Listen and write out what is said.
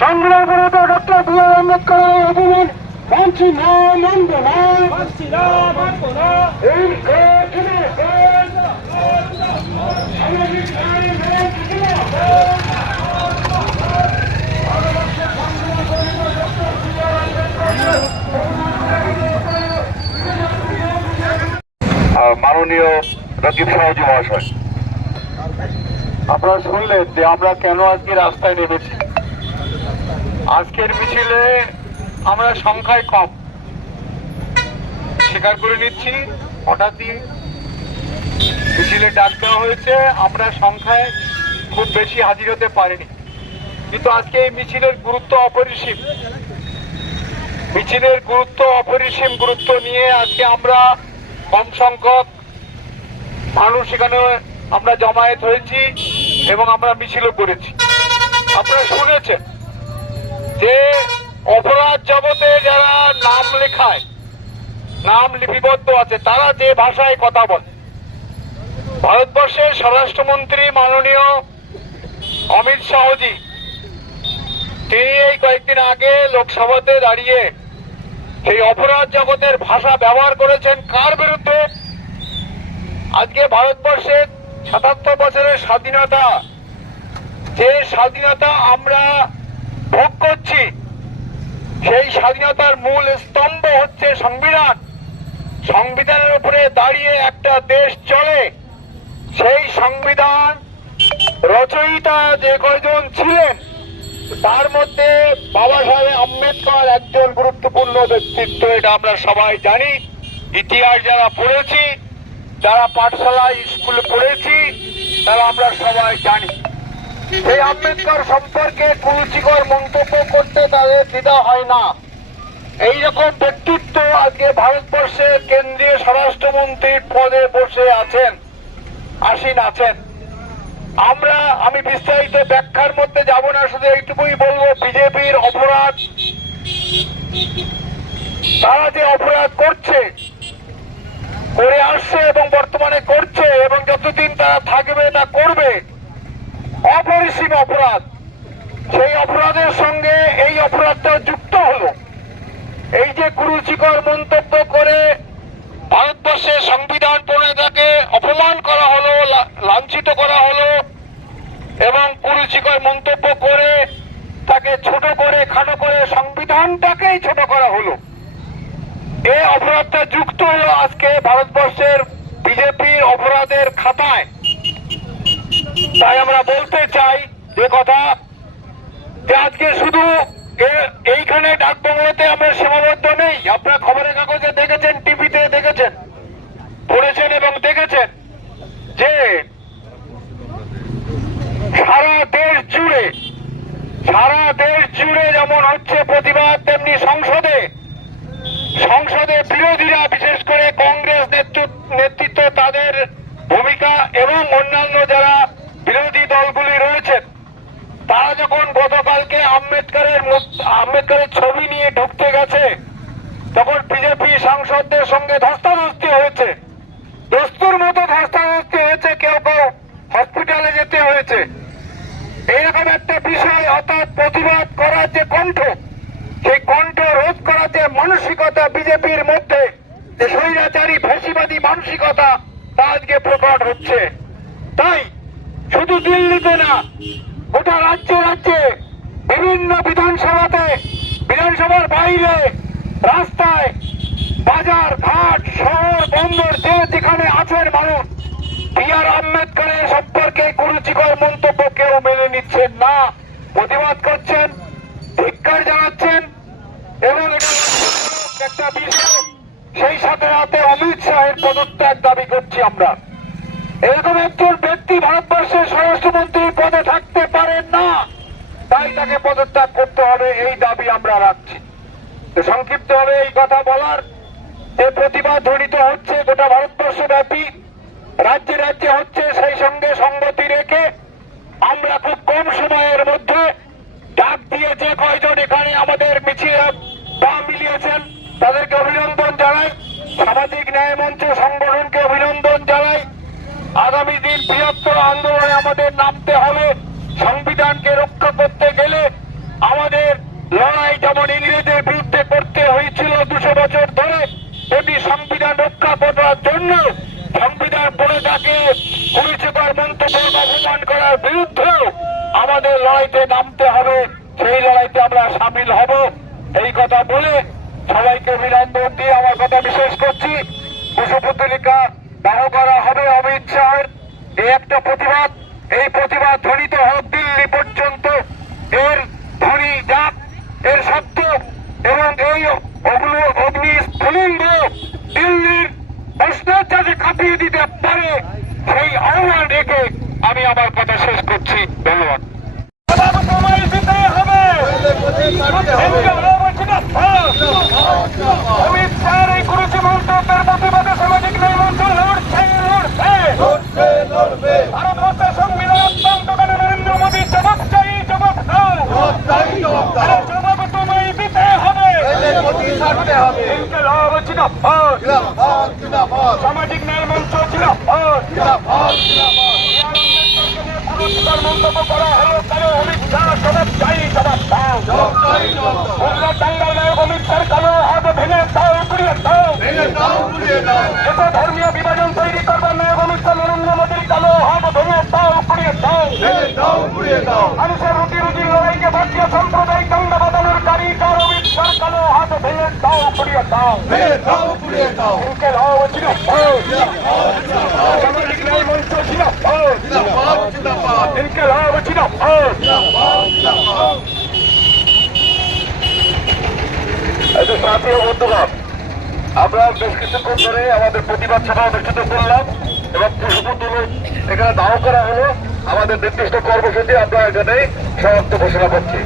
সংগ্রামরত doctor B আর আম্বেদকরের অপমান মানছি না, মানব না, মানছি না, মানব না। এই মাননীয় রকিব সাহাজি মহাশয়, আপনারা শুনলেন যে আমরা কেন আজকে রাস্তায় নেমেছি। আজকের মিছিলে আমরা সংখ্যায় কম, স্বীকার করে নিচ্ছি। হঠাৎই মিছিলে ডাক দেওয়া হয়েছে, আমরা সংখ্যায় খুব বেশি হাজির হতে পারিনি, কিন্তু আজকে এই মিছিলের গুরুত্ব অপরিসীম। মিছিলের গুরুত্ব অপরিসীম গুরুত্ব নিয়ে আজকে আমরা কম সংখ্যক মানুষ এখানে আমরা জমায়েত হয়েছি এবং আমরা মিছিলও করেছি। আপনারা শুনেছেন যে অপরাধ জগতে যারা নাম লেখায়, নাম লিপিবদ্ধ আছে, তারা যে ভাষায় কথা বলে। ভারতবর্ষের স্বরাষ্ট্রমন্ত্রী মাননীয় অমিত শাহজি, তিনি এই কয়েকদিন আগে লোকসভাতে দাঁড়িয়ে সেই অপরাধ জগতের ভাষা ব্যবহার করেছেন কার বিরুদ্ধে? আজকে ভারতবর্ষের ৭৭ বছরের স্বাধীনতা, যে স্বাধীনতা আমরা ভোগ করছি, সেই স্বাধীনতার মূল স্তম্ভ হচ্ছে সংবিধান। সংবিধানের উপরে দাঁড়িয়ে একটা দেশ চলে। সেই সংবিধান রচয়িতা যে কয়জন ছিলেন, তার মধ্যে বাবা সাহেব আম্বেদকর একজন গুরুত্বপূর্ণ ব্যক্তিত্ব। এটা আমরা সবাই জানি। ইতিহাস যারা পড়েছি, যারা পাঠশালা স্কুলে পড়েছি, তারা আমরা সবাই জানি। সেই আম্বেদকর সম্পর্কে কুরুচিকর মন্তব্য করতে তাদের দ্বিধা হয় না। এইরকম ব্যক্তিত্ব আজকে ভারতবর্ষের কেন্দ্রীয় স্বরাষ্ট্রমন্ত্রীর পদে বসে আছেন, আসীন আছেন। আমি বিস্তারিত ব্যাখ্যার মধ্যে যাব না, শুধু এইটুকুই বলবো, বিজেপির অপরাধ, তারা যে অপরাধ করছে, করে আসছে এবং বর্তমানে করছে এবং যতদিন তারা থাকবে তা করবে, অপরিসীম অপরাধ। সেই অপরাধের সঙ্গে এই অপরাধটা যুক্ত হলো। এই যে কুরুচিকর মন্তব্য করে ভারতবর্ষের সংবিধান প্রণেতাকে অপমান করা হলো, লাঞ্ছিত করা হলো এবং কুরুচিকর মন্তব্য করে তাকে ছোট করে, খাটো করে সংবিধানটাকেই ছোট করা হলো। এই অপরাধটা যুক্ত হলো আজকে ভারতবর্ষের বিজেপির অপরাধের খাতায়। তাই আমরা বলতে চাই যে কথা, যে আজকে শুধু এইখানে ডাকবাংলাতে আমরা সীমাবদ্ধ নেই। আপনারা খবরের কাগজে দেখেছেন, টিভিতে দেখেছেন, পড়েছেন এবং দেখেছেন যে সারা দেশ জুড়ে যেমন হচ্ছে প্রতিবাদ, তেমনি সংসদে বিরোধীরা, বিশেষ করে কংগ্রেস নেতৃত্ব, তাদের ভূমিকা এবং অন্যান্য যারা বিরোধী দলগুলি রয়েছেন, তারা যখন গতকালকে আম্বেদকরের ছবি নিয়ে ঢুকতে গেছে, তখন বিজেপি সাংসদদের সঙ্গে ধস্তাধস্তি হয়েছে, দস্তুর মতো ধস্তাধস্তি হয়েছে, কেউ কেউ হসপিটালে যেতে হয়েছে। এইরকম একটা বিষয়, অর্থাৎ প্রতিবাদ করার যে কণ্ঠ, সেই কণ্ঠ রোধ করার যে মানসিকতা বিজেপির মধ্যে, যে স্বৈরাচারী ফ্যাসিবাদী মানসিকতা, তা আজকে প্রকট হচ্ছে। তাই শুধু দিল্লিতে না, গোটা রাজ্যে বিভিন্ন বিধানসভার বাইরে, রাস্তায়, বাজার ঘাট, শহর বন্দর, যেখানে আছেন মানুষ, বি আর আম্বেদকরের সম্পর্কে কুরুচিকর মন্তব্য কেউ মেনে নিচ্ছেন না, প্রতিবাদ করছেন, ধিক্কার জানাচ্ছেন এবং এটা একটা বিষয়। সেই সাথে অমিত শাহের পদত্যাগ দাবি করছি আমরা। এরকম একজন ব্যক্তি ভারতবর্ষের স্বরাষ্ট্রমন্ত্রীর পদে থাকতে পারেন না, তাই তাকে পদত্যাগ করতে হবে, এই দাবি আমরা রাখছি। সংক্ষিপ্ত হবে এই কথা বলার, যে প্রতিবাদ ধ্বনিত হচ্ছে গোটা ভারতবর্ষ ব্যাপী, রাজ্যে হচ্ছে, সেই সঙ্গে সংগতি রেখে আমরা খুব কম সময়ের মধ্যে ডাক দিয়ে যে কয়জন এখানে আমাদের মিছিলে পা মিলিয়েছেন, তাদেরকে অভিনন্দন জানাই। সামাজিক ন্যায় মঞ্চ সংগঠনকে অভিনন্দন। আগামী দিন বৃহত্তর আন্দোলনে আমাদের নামতে হবে। সংবিধানকে রক্ষা করতে গেলে আমাদের লড়াই যেমন ইংরেজের বিরুদ্ধে করতে হয়েছিল 200 বছর ধরে, তেমনি সংবিধান রক্ষা করার জন্য সংবিধান পড়ে থাকে কুরুচিকর মন্তব্য অপমান করার বিরুদ্ধে আমাদের লড়াইতে নামতে হবে। সেই লড়াইতে আমরা সামিল হব। এই কথা বলে সবাইকে অভিনন্দন দিয়ে আমার কথা বিশেষ করছি। কুশপুতলিকা দাহ করা হবে অমিত শাহের এই একটা প্রতিবাদ। এই প্রতিবাদ ধ্বনিত হোক দিল্লি পর্যন্ত, এর ধ্বনি যাক, এর শব্দ এবং এই অগ্নিস্ফুলিঙ্গ দিল্লির প্রশ্নের যাতে কাঁপিয়ে দিতে পারে সেই আহ্বান রেখে আমি আমার কথা শেষ করছি। ধন্যবাদ। সময় দিতে হবে। অমিত শাহের এই কুরুচি মন্তব্যের প্রতিবাদে সামাজিক ন্যায় মঞ্চ লড়ছে। ভারতবর্ষের সংবিধান অত্যন্ত কেন নরেন্দ্র মোদী জবাব চাই, জবাব দাও। জবাব তোমায় দিতে হবে। সামাজিক ন্যায় মঞ্চ ছিল মন্তব্য করা হলো কারো অমিত শাহ জবাব চাই, জবাব দাও। টাঙ্গাল নায়ক অমিত শাহ কালো হাত ভেঙে দাও, পুড়িয়ে দাও। এত ধর্মীয় বিভাজন তৈরি করবার নায়ক অমিত শাহ নরেন্দ্র মোদীর কালো হাত ভেঙে দাও, পুড়িয়ে দাও। মানুষের রুটি রুজির লড়াইকে ভারতীয় সাম্প্রদায়িক দাঙ্গা বাঁধানোর কারিগর অমিত শাহ কালো হাত ভেঙে দাও, পুড়িয়ে দাও। সামাজিক ন্যায় মঞ্চ ছিল ইনকিলাব জিন্দাবাদ। সাথী ও বন্ধুগণ, আমরা বেশ কিছুক্ষণ ধরে আমাদের প্রতিবাদ সভা অনুষ্ঠিত করলাম এবং পুষ্পতুলো এখানে দাহ করা হলো। আমাদের নির্দিষ্ট কর্মসূচি আমরা এখানে সমাপ্ত ঘোষণা করছি।